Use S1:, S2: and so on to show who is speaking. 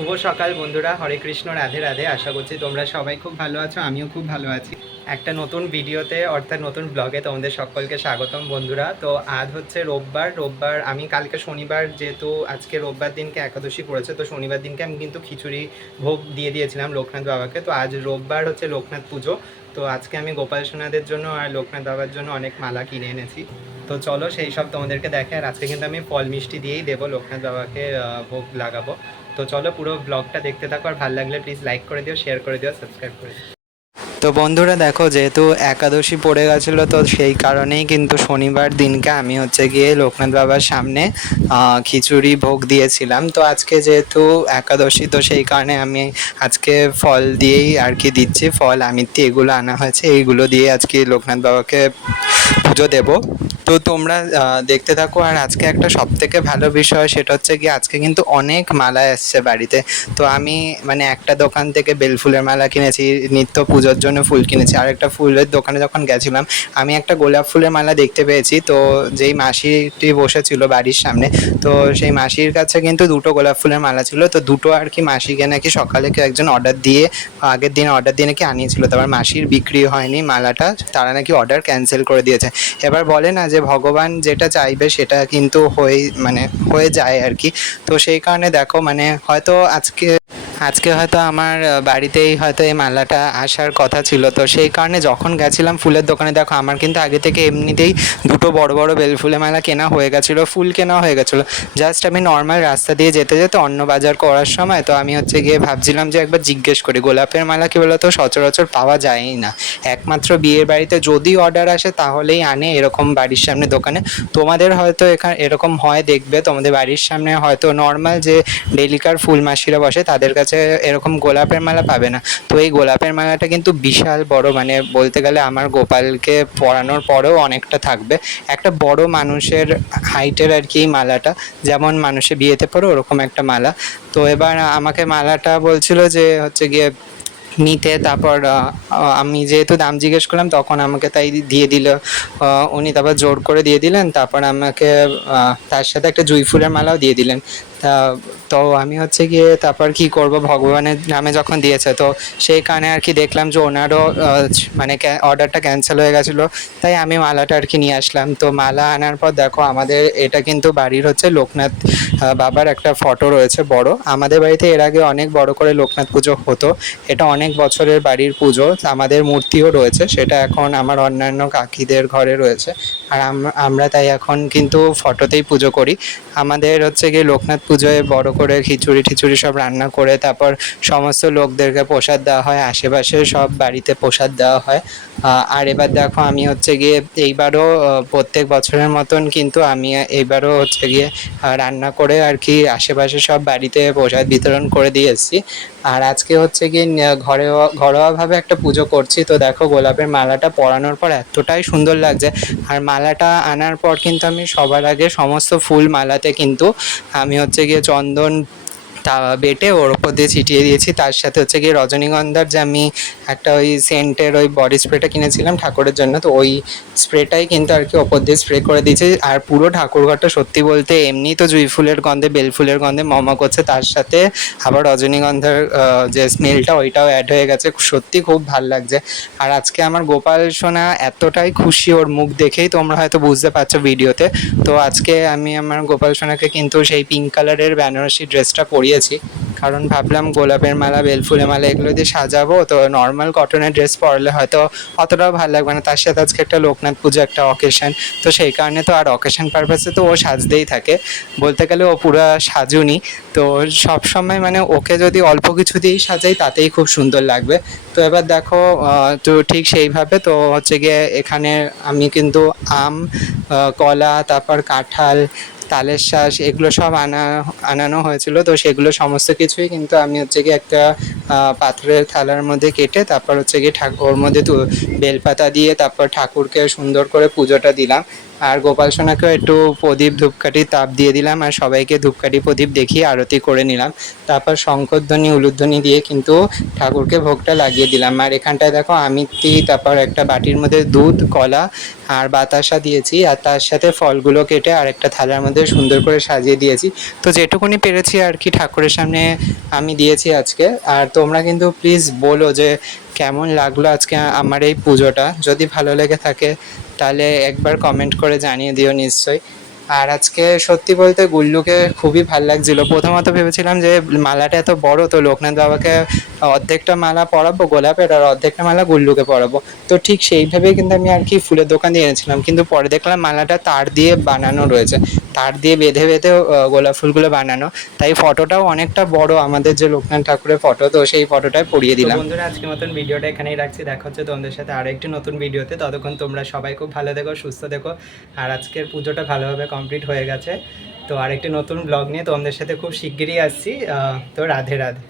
S1: শুভ সকাল বন্ধুরা, হরে কৃষ্ণ, রাধে রাধে। আশা করছি তোমরা সবাই খুব ভালো আছো, আমিও খুব ভালো আছি। একটা নতুন ভিডিওতে, অর্থাৎ নতুন ব্লগে তোমাদের সকলকে স্বাগতম বন্ধুরা। তো আজ হচ্ছে রোববার রোববার, আমি কালকে শনিবার যেহেতু আজকে রোববার দিনকে একাদশী পড়েছে, তো শনিবার দিনকে আমি কিন্তু খিচুড়ি ভোগ দিয়ে দিয়েছিলাম লোকনাথ বাবাকে। তো আজ রোববার হচ্ছে লোকনাথ পুজো। তো আজকে আমি গোপাল সোনাদের জন্য আর লোকনাথ বাবার জন্য অনেক মালা কিনে এনেছি। তো চলো সেই সব তোমাদেরকে দেখে আর আজকে কিন্তু আমি ফল মিষ্টি দিয়েই দেবো, লোকনাথ বাবাকে ভোগ লাগাবো। তো চলো পুরো ব্লগটা দেখতে থাকো আর ভালো লাগলে প্লিজ লাইক করে দিও শেয়ার করে দিও সাবস্ক্রাইব করে দিও। তো বন্ধুরা দেখো, যেহেতু একাদশী পড়ে গেছিল, তো সেই কারণেই কিন্তু শনিবার দিনকে আমি হচ্ছে গিয়ে লোকনাথ বাবার সামনে খিচুড়ি ভোগ দিয়েছিলাম। তো আজকে যেহেতু একাদশী, তো সেই কারণে আমি আজকে ফল দিয়েই আর কি দিচ্ছি। ফল, আমিত্তি, এগুলো আনা হয়েছে। এইগুলো দিয়ে আজকে লোকনাথ বাবাকে পুজো দেব। তো তোমরা দেখতে থাকো। আর আজকে একটা সব থেকে ভালো বিষয়, সেটা হচ্ছে কি আজকে কিন্তু অনেক মালা এসছে বাড়িতে। তো আমি মানে একটা দোকান থেকে বেলফুলের মালা কিনেছি, নিত্য পুজোর জন্য। ফুল কিনেছি। আর একটা ফুলের দোকানে যখন গেছিলাম, আমি একটা গোলাপ ফুলের মালা দেখতে পেয়েছি। তো যেই মাসিটি বসেছিল বাড়ির সামনে, তো সেই মাসির কাছে কিন্তু দুটো গোলাপ ফুলের মালা ছিল। তো দুটো আর কি মাসিকে নাকি সকালে কেউ একজন অর্ডার দিয়ে, আগের দিন অর্ডার দিয়ে নাকি আনিয়েছিল। তারপর মাসির বিক্রি হয়নি মালাটা, তারা নাকি অর্ডার ক্যান্সেল করে দিয়েছে। এবার বলে না যে ভগবান যেটা চাইবে সেটা কিন্তু হয়ে মানে হয়ে যায় আর কি। তো সেই কারণে দেখো মানে হয়তো আজকে আজকে হয়তো আমার বাড়িতেই হয়তো এই মালাটা আসার কথা ছিল। তো সেই কারণে যখন গেছিলাম ফুলের দোকানে, দেখো আমার কিন্তু আগে থেকে এমনিতেই দুটো বড় বড় বেলফুলের মালা কেনা হয়ে গেছিল, ফুল কেনা হয়ে গেছিল। জাস্ট আমি নর্মাল রাস্তা দিয়ে যেতে যেতে অন্য বাজার করার সময় তো আমি হচ্ছে গিয়ে ভাবছিলাম যে একবার জিজ্ঞেস করি, গোলাপের মালা কি বলতো? সচরাচর পাওয়া যায়ই না। একমাত্র বিয়ের বাড়িতে যদি অর্ডার আসে তাহলেই আনে এরকম বাড়ির সামনে দোকানে। তোমাদের হয়তো এখানে এরকম হয়, দেখবে তোমাদের বাড়ির সামনে হয়তো নর্মাল যে ডেলিকার ফুল মাসিরা বসে তাদের কাছে এরকম গোলাপের মালা পাবে না। তো এই গোলাপের মালাটা কিন্তু বিশাল বড় মানে বলতে গেলে আমার গোপালকে পরানোর পরেও অনেকটা থাকবে। একটা বড় মানুষের হাইটের আর কি মালাটা, যেমন মানুষে বিয়েতে পরে ওরকম একটা মালা। তো এবার আমাকে মালাটা বলছিল যে হচ্ছে গিয়ে নিতে, তারপর আমি যেহেতু দাম জিজ্ঞেস করলাম, তখন আমাকে তাই দিয়ে দিল। উনি তারপর জোর করে দিয়ে দিলেন, তারপর আমাকে তার সাথে একটা জুঁই ফুলের মালাও দিয়ে দিলেন। তা, তো আমি হচ্ছে গিয়ে তারপর কি করব? ভগবানের নামে যখন দিয়েছে, তো সেই কারণে আর কি দেখলাম যে ওনারও মানে অর্ডারটা ক্যান্সেল হয়ে গেছিল। তাই আমি মালাটা আর কি নিয়ে আসলাম। তো মালা আনার পর দেখো, আমাদের এটা কিন্তু বাড়ির হচ্ছে লোকনাথ বাবার একটা ফটো রয়েছে বড়। আমাদের বাড়িতে এর আগে অনেক বড় করে লোকনাথ পুজো হতো। এটা অনেক বছরের বাড়ির পুজো। আমাদের মূর্তিও রয়েছে। সেটা এখন আমার অন্যান্য কাকিদের ঘরে রয়েছে। আর আম- আমরা তাই এখন কিন্তু ফটোতেই পুজো করি। আমাদের হচ্ছে গিয়ে লোকনাথ পুজোয় বড় করে খিচুড়ি টিচুড়ি সব রান্না করে তারপর সমস্ত লোকদেরকে প্রসাদ দেওয়া হয়, আশেপাশে সব বাড়িতে প্রসাদ দেওয়া হয়। আর এবার দেখো আমি হচ্ছে গিয়ে এইবারও প্রত্যেক বছরের মতন কিন্তু আমি এইবারও হচ্ছে গিয়ে রান্না করে আর কি আশেপাশে সব বাড়িতে প্রসাদ বিতরণ করে দিয়ে এসেছি। আর আজকে হচ্ছে কি ঘরে ঘরোয়া, ঘরোয়াভাবে একটা পুজো করছি। তো দেখো, গোলাপের মালাটা পরানোর পর এতটাই সুন্দর লাগছে। আর মালাটা আনার পর কিন্তু আমি সবার আগে সমস্ত ফুল মালাতে কিন্তু আমি হচ্ছে গিয়ে চন্দন তা বেটে ওর ওপর দিয়ে ছিটিয়ে দিয়েছি। তার সাথে হচ্ছে গিয়ে রজনীগন্ধার যে আমি একটা ওই সেন্টের ওই বডি স্প্রেটা কিনেছিলাম ঠাকুরের জন্য, তো ওই স্প্রেটাই কিন্তু আর কি ওপর দিয়ে স্প্রে করে দিয়েছি। আর পুরো ঠাকুরঘরটা সত্যি বলতে এমনি তো জুঁই ফুলের গন্ধে, বেল ফুলের গন্ধে মমা করছে। তার সাথে আবার রজনীগন্ধার যে স্মেলটা ওইটাও অ্যাড হয়ে গেছে। সত্যি খুব ভালো লাগছে। আর আজকে আমার গোপাল সোনা এতটাই খুশি ওর মুখ দেখেই, তোমরা হয়তো বুঝতে পারছ ভিডিওতে তো আজকে আমি আমার গোপাল সোনাকে কিন্তু সেই পিঙ্ক কালারের বেনারসি ড্রেসটা পরিয়েছি কারণ ভাবলাম গোলাপের মালা, বেলফুলের মালা এগুলো দিয়ে সাজাবো। তো নর্মাল কটনের ড্রেস পরলে হয়তো অতটাও ভালো লাগবে না। তার সাথে আজকে একটা লোকনাথ পুজো, একটা অকেশন তো সেই কারণে তো আর অকেশন পারপাসে তো ও সাজতেই থাকে। বলতে গেলে ও পুরো সাজুনি। তো সব সময় মানে ওকে যদি অল্প কিছু দিয়েই সাজাই, তাতেই খুব সুন্দর লাগবে। তো এবার দেখো তো ঠিক সেইভাবে তো হচ্ছে গিয়ে এখানে আমি কিন্তু আম কলা, তারপর কাঁঠাল তালের শ্বাস এগুলো সব আনা, আনানো হয়েছিল। তো সেগুলো সমস্ত কিছুই কিন্তু আমি হচ্ছে কি একটা পাথরের থালার মধ্যে কেটে তারপর হচ্ছে কি ঠাকুর ওর মধ্যে বেলপাতা দিয়ে তারপর ঠাকুরকে সুন্দর করে পুজোটা দিলাম। আর গোপাল সোনাকেও একটু প্রদীপ ধূপকাঠি তাপ দিয়ে দিলাম আর সবাইকে ধূপকাঠি প্রদীপ দেখিয়ে আরতি করে নিলাম। তারপর শঙ্করধ্বনি, উলুধ্বনি দিয়ে কিন্তু ঠাকুরকে ভোগটা লাগিয়ে দিলাম। আর এখানটায় দেখো আমিত্তি, তারপর একটা বাটির মধ্যে দুধ, কলা আর বাতাসা দিয়েছি। আর তার সাথে ফলগুলো কেটে আর একটা থালার মধ্যে সুন্দর করে সাজিয়ে দিয়েছি। তো যেটুকুনি পেরেছি আর কি ঠাকুরের সামনে আমি দিয়েছি আজকে। আর তোমরা কিন্তু প্লিজ বলো যে কেমন লাগল আজকে আমার এই পুজোটা? যদি ভালো লেগে থাকে তাহলে একবার কমেন্ট করে জানিয়ে দিও নিশ্চয়ই। আর আজকে সত্যি বলতে গুল্লুকে খুবই ভালো লাগছিল। প্রথমত ভেবেছিলাম যে মালাটা এত বড় তো লোকনাথ বাবাকে অর্ধেকটা মালা পরাবো গোলাপের আর অর্ধেকটা মালা গুল্লুকে পরাবো। তো ঠিক সেইভাবেই কিন্তু আমি আর কি ফুলের দোকান দিয়ে এনেছিলাম। কিন্তু পরে দেখলাম মালাটা তার দিয়ে বানানো রয়েছে। তার দিয়ে বেঁধে বেঁধে গোলাপ ফুলগুলো বানানো। তাই ফটোটাও অনেকটা বড় আমাদের যে লোকনাথ ঠাকুরের ফটো তো সেই ফটোটাই পরিয়ে দিলাম। বন্ধুরা আজকের মতন ভিডিওটা এখানেই রাখছি। দেখা হচ্ছে তোমাদের সাথে আরও একটি নতুন ভিডিওতে। ততক্ষণ তোমরা সবাই খুব ভালো দেখো সুস্থ দেখো আর আজকের পুজোটা ভালোভাবে কমপ্লিট হয়ে গেছে। তো আরেকটি নতুন ব্লগ নিয়ে তোমাদের সাথে খুব শিগগিরই আসছি। তো রাধে রাধে।